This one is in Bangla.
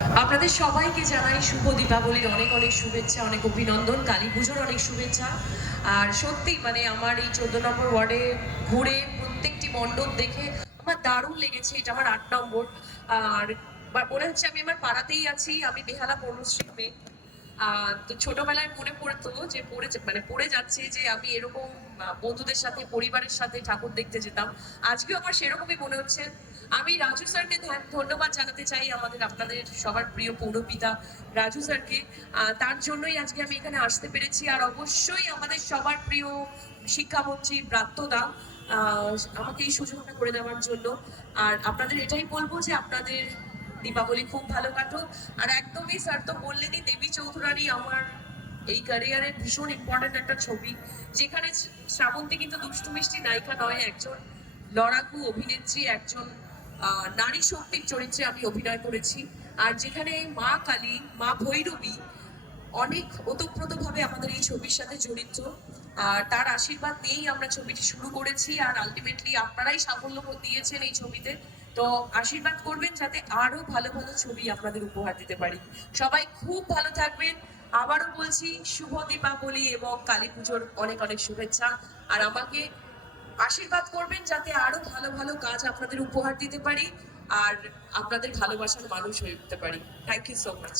আপনাদের সবাইকে জানাই শুভ দীপাবলির অনেক অনেক শুভেচ্ছা, অনেক অভিনন্দন, কালী পুজোর অনেক শুভেচ্ছা। আর সত্যি মানে আমার এই 14 নম্বর ওয়ার্ডে ঘুরে প্রত্যেকটি মণ্ডপ দেখে আমার দারুণ লেগেছে। এটা আমার 8 নম্বর। আর মনে হচ্ছে আমি আমার পাড়াতেই আছি। আমি বেহালা পৌরশ্রীর মেয়ে। তো ছোটবেলায় মনে পড়তো যে পড়ে যাচ্ছে যে আমি এরকম বন্ধুদের সাথে পরিবারের সাথে ঠাকুর দেখতে যেতাম। আজকেও আমার সেরকমই মনে হচ্ছে। আমি রাজু স্যারকে ধন্যবাদ জানাতে চাই, আপনাদের সবার প্রিয় পৌরপিতা রাজু স্যারকে। তার জন্যই আজকে আমি এখানে আসতে পেরেছি। আর অবশ্যই আমাদের সবার প্রিয় শিক্ষামন্ত্রী ব্রাত্য দা আমাকে এই সুযোগটা করে দেওয়ার জন্য। আর আপনাদের এটাই বলবো যে আপনাদের দীপাবলি খুব ভালো কাটুক। আর একদমই স্যার তো বললেনই, দেবী চৌধুরানী আমার এই ক্যারিয়ারের ভীষণ ইম্পর্টেন্ট একটা ছবি, যেখানে শ্রাবন্তী কিন্তু দুষ্টু মিষ্টি নায়িকা নয়, একজন লড়াকু অভিনেত্রী, একজন নারী শক্তির চরিত্রে আমি অভিনয় করেছি। আর যেখানে মা কালী, মা ভৈরবী অনেক ওতপ্রোতভাবে আমাদের এই ছবির সাথে জড়িত। আর তার আশীর্বাদ নিয়েই আমরা ছবিটি শুরু করেছি। আর আলটিমেটলি আপনারাই সাফল্য দিয়েছেন এই ছবিতে। তো আশীর্বাদ করবেন যাতে আরো ভালো ভালো ছবি আপনাদের উপহার দিতে পারি। সবাই খুব ভালো থাকবেন। আবারও বলছি শুভ দীপাবলি এবং কালী পুজোর অনেক অনেক শুভেচ্ছা। আর আমাকে আশীর্বাদ করবেন যাতে আরো ভালো ভালো কাজ আপনাদের উপহার দিতে পারি আর আপনাদের ভালোবাসার মানুষ হয়ে উঠতে পারি। Thank you so much.